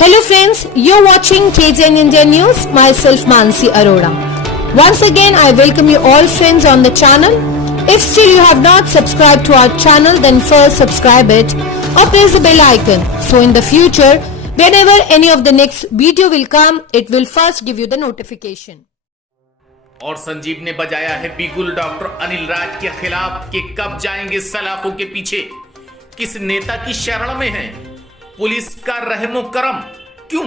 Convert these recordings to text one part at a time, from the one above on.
Hello friends, you're watching KTN India News, myself Mansi Arora. Once again, I welcome you all friends on the channel. If still you have not subscribed to our channel, then first subscribe it or press the bell icon. So in the future, whenever any of the next video will come, it will first give you the notification. और संजीव ने बजाया है बिगुल doctor Anil Raj के खिलाफ कि कब जाएंगे सलाखों के पीछे, किस नेता की शरण में है पुलिस का रहमो करम, क्यों,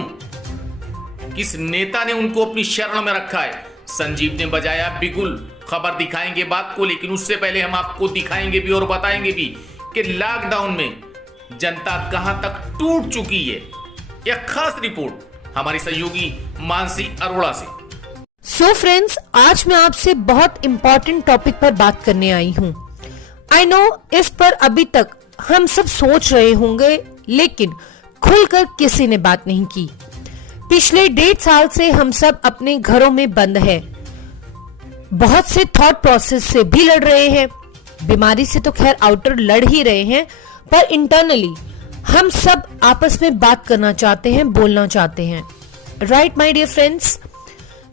किस नेता ने उनको अपनी शरण में रखा है। संजीव ने बजाया बिगुल। खबर दिखाएंगे बात को, लेकिन उससे पहले हम आपको दिखाएंगे भी और बताएंगे भी कि लॉकडाउन में जनता कहां तक टूट चुकी है। एक खास रिपोर्ट हमारी सहयोगी मानसी अरोड़ा से। सो फ्रेंड्स, आज मैं आपसे बहुत इंपॉर्टेंट टॉपिक पर बात करने आई हूँ। आई नो इस पर अभी तक हम सब सोच रहे होंगे, लेकिन खुलकर किसी ने बात नहीं की। पिछले 1.5 साल से हम सब अपने घरों में बंद हैं। बहुत से थॉट प्रोसेस से भी लड़ रहे हैं। बीमारी से तो खैर आउटर लड़ ही रहे हैं, पर इंटरनली हम सब आपस में बात करना चाहते हैं, बोलना चाहते हैं। राइट माय डियर फ्रेंड्स,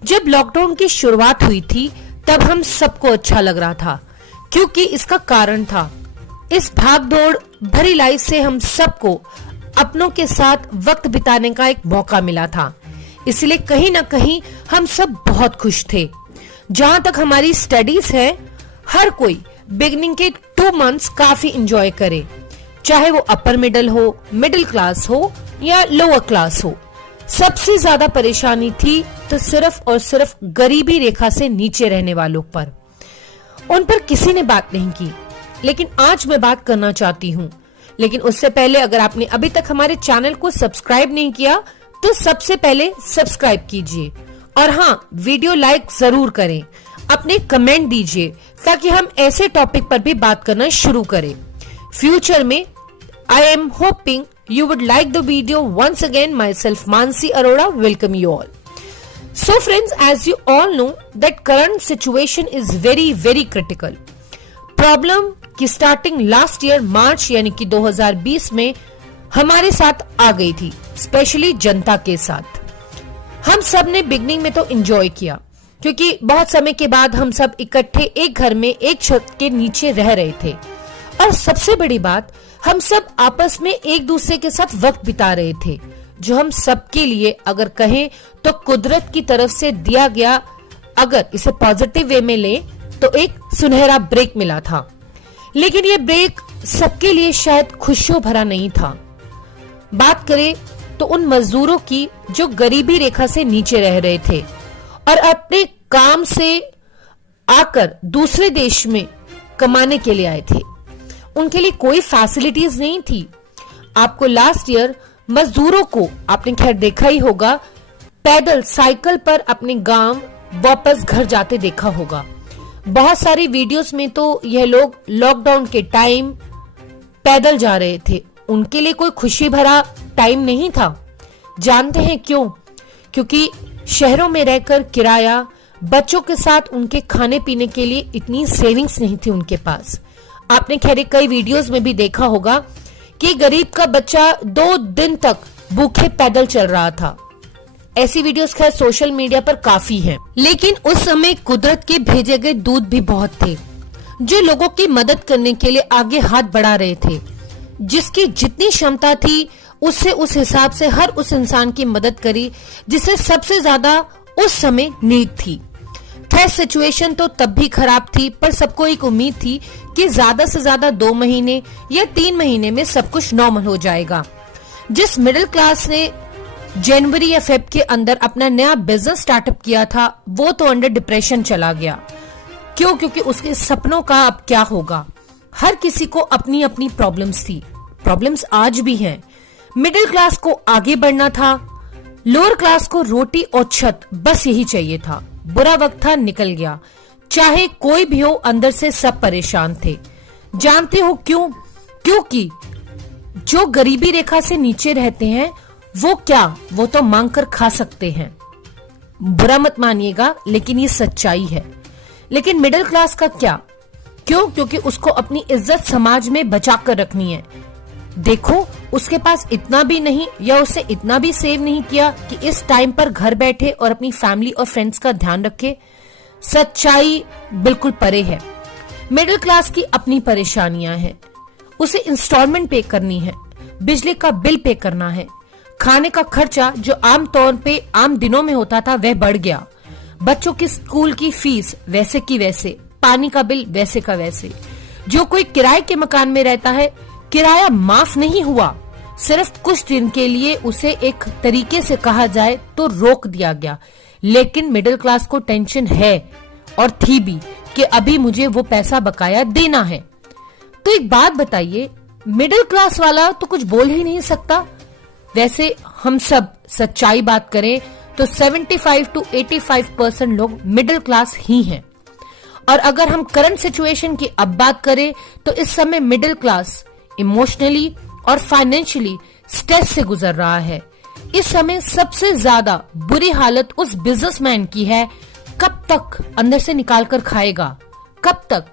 जब लॉकडाउन की शुरुआत हुई थी तब हम सबको अच्छा लग रहा था, क्योंकि इसका कारण था इस भागदौड़ भरी लाइफ से हम सबको अपनों के साथ वक्त बिताने का एक मौका मिला था। इसलिए कहीं ना कहीं हम सब बहुत खुश थे। जहां तक हमारी स्टडीज है, हर कोई बिगनिंग के 2 मंथ्स काफी एंजॉय करे, चाहे वो अपर मिडिल हो, मिडिल क्लास हो या लोअर क्लास हो। सबसे ज्यादा परेशानी थी तो सिर्फ और सिर्फ गरीबी रेखा से नीचे रहने वालों पर। उन पर किसी ने बात नहीं की, लेकिन आज मैं बात करना चाहती हूँ। लेकिन उससे पहले अगर आपने अभी तक हमारे चैनल को सब्सक्राइब नहीं किया तो सबसे पहले सब्सक्राइब कीजिए, और हाँ, वीडियो लाइक जरूर करें, अपने कमेंट दीजिए ताकि हम ऐसे टॉपिक पर भी बात करना शुरू करें फ्यूचर में। I am hoping you would like the video. Once again, myself Mansi Arora welcome you all. So friends, as you all know that current situation is very critical. Problem की starting last year March यानी कि 2020 में हमारे साथ आ गई थी, specially जनता के साथ। हम सब ने बिगनिंग में तो एंजॉय किया, क्योंकि बहुत समय के बाद हम सब इकट्ठे एक घर में एक छत के नीचे रह रहे थे, और सबसे बड़ी बात, हम सब आपस में एक दूसरे के साथ वक्त बिता रहे थे, जो हम सबके लिए अगर कहें तो कुदरत की तरफ से दिया गया, अगर इसे पॉजिटिव वे में ले तो एक सुनहरा ब्रेक मिला था। लेकिन ये ब्रेक सबके लिए शायद खुशियों भरा नहीं था। बात करें तो उन मजदूरों की जो गरीबी रेखा से नीचे रह रहे थे और अपने काम से आकर दूसरे देश में कमाने के लिए आए थे, उनके लिए कोई फैसिलिटीज नहीं थी। आपको लास्ट ईयर मजदूरों को, आपने खैर देखा ही होगा, पैदल साइकिल पर अपने गांव वापस घर जाते देखा होगा। बहुत सारी वीडियोस में तो यह लोग लॉकडाउन के टाइम पैदल जा रहे थे। उनके लिए कोई खुशी भरा टाइम नहीं था। जानते हैं क्यों? क्योंकि शहरों में रहकर किराया, बच्चों के साथ उनके खाने पीने के लिए इतनी सेविंग्स नहीं थी उनके पास। आपने खैर कई वीडियोस में भी देखा होगा कि गरीब का बच्चा 2 दिन तक भूखे पैदल चल रहा था। ऐसी वीडियोस खैर सोशल मीडिया पर काफी हैं। लेकिन उस समय कुदरत के भेजे गए दूत भी बहुत थे, जो लोगों की मदद करने के लिए आगे हाथ बढ़ा रहे थे। जिसकी जितनी क्षमता थी उससे उस हिसाब से हर उस इंसान की मदद करी जिसे सबसे ज्यादा उस समय नीड थी। खैर सिचुएशन तो तब भी खराब थी, पर सबको एक उम्मीद थी कि ज्यादा से ज्यादा 2 महीने या 3 महीने में सब कुछ नॉर्मल हो जाएगा। जिस मिडिल क्लास ने जनवरी या फेब के अंदर अपना नया बिजनेस स्टार्टअप किया था, वो तो अंडर डिप्रेशन चला गया। क्यों? क्योंकि उसके सपनों का अब क्या होगा। हर किसी को अपनी अपनी प्रॉब्लम्स थी, प्रॉब्लम्स आज भी हैं। मिडिल क्लास को आगे बढ़ना था, लोअर क्लास को रोटी और छत, बस यही चाहिए था। बुरा वक्त था, निकल गया। चाहे कोई भी हो, अंदर से सब परेशान थे। जानते हो क्यों? क्योंकि जो गरीबी रेखा से नीचे रहते हैं वो क्या, वो तो मांग कर खा सकते हैं। बुरा मत मानिएगा, लेकिन ये सच्चाई है। लेकिन मिडिल क्लास का क्या? क्यों? क्योंकि उसको अपनी इज्जत समाज में बचा कर रखनी है। देखो उसके पास इतना भी नहीं या उससे इतना भी सेव नहीं किया कि इस टाइम पर घर बैठे और अपनी फैमिली और फ्रेंड्स का ध्यान रखे। सच्चाई बिल्कुल परे है। मिडिल क्लास की अपनी परेशानियां हैं, उसे इंस्टॉलमेंट पे करनी है, बिजली का बिल पे करना है, खाने का खर्चा जो आम तौर पे आम दिनों में होता था वह बढ़ गया, बच्चों की स्कूल की फीस वैसे की वैसे, पानी का बिल वैसे का वैसे। जो कोई किराए के मकान में रहता है, किराया माफ नहीं हुआ, सिर्फ कुछ दिन के लिए उसे एक तरीके से कहा जाए तो रोक दिया गया। लेकिन मिडिल क्लास को टेंशन है और थी भी कि अभी मुझे वो पैसा बकाया देना है। तो एक बात बताइए, मिडिल क्लास वाला तो कुछ बोल ही नहीं सकता। वैसे हम सब सच्चाई बात करें तो 75 to 85% लोग मिडिल क्लास ही हैं। और अगर हम करंट सिचुएशन की अब बात करें तो इस समय मिडिल क्लास इमोशनली और फाइनेंशियली स्ट्रेस से गुजर रहा है। इस समय सबसे ज्यादा बुरी हालत उस बिजनेसमैन की है। कब तक अंदर से निकाल कर खाएगा, कब तक?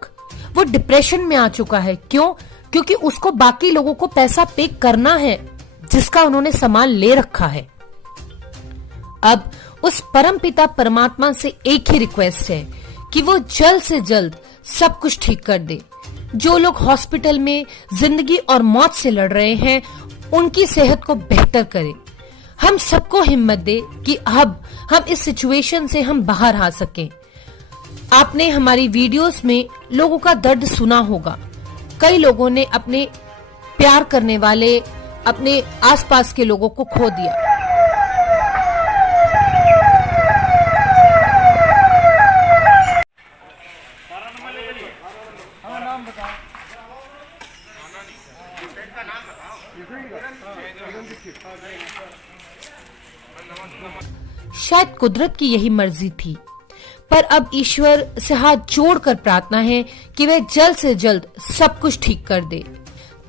वो डिप्रेशन में आ चुका है। क्यों? क्योंकि उसको बाकी लोगों को पैसा पे करना है जिसका उन्होंने सामान ले रखा है। अब उस परमपिता परमात्मा से एक ही रिक्वेस्ट है कि वो जल्द से जल्द सब कुछ ठीक कर दे। जो लोग हॉस्पिटल में जिंदगी और मौत से लड़ रहे हैं, उनकी सेहत को बेहतर करे। हम सबको हिम्मत दे कि अब हम इस सिचुएशन से हम बाहर आ सकें। आपने हमारी वीडियोस में लोगों का दर्द सुना होगा। कई लोगों ने अपने प्यार करने वाले, अपने आसपास के लोगों को खो दिया। शायद कुदरत की यही मर्जी थी, पर अब ईश्वर से हाथ जोड़कर प्रार्थना है कि वह जल्द से जल्द सब कुछ ठीक कर दे।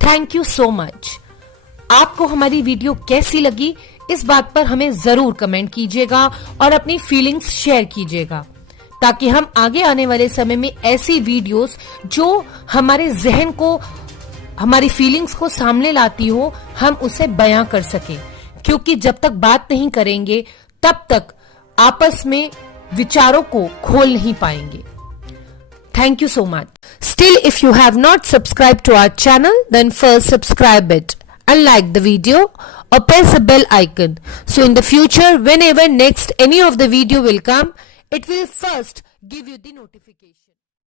Thank you so much. आपको हमारी वीडियो कैसी लगी, इस बात पर हमें जरूर कमेंट कीजिएगा और अपनी फीलिंग्स शेयर कीजिएगा, ताकि हम आगे आने वाले समय में ऐसी वीडियोस जो हमारे जहन को, हमारी फीलिंग्स को सामने लाती हो, हम उसे बयां कर सकें। क्योंकि जब तक बात नहीं करेंगे तब तक आपस में विचारों को खोल नहीं पाएंगे। Thank you so much. Still, if you have not subscribed to our channel, then first subscribe it and like the video or press the bell icon. So in the future, whenever next any of the video will come, it will first give you the notification.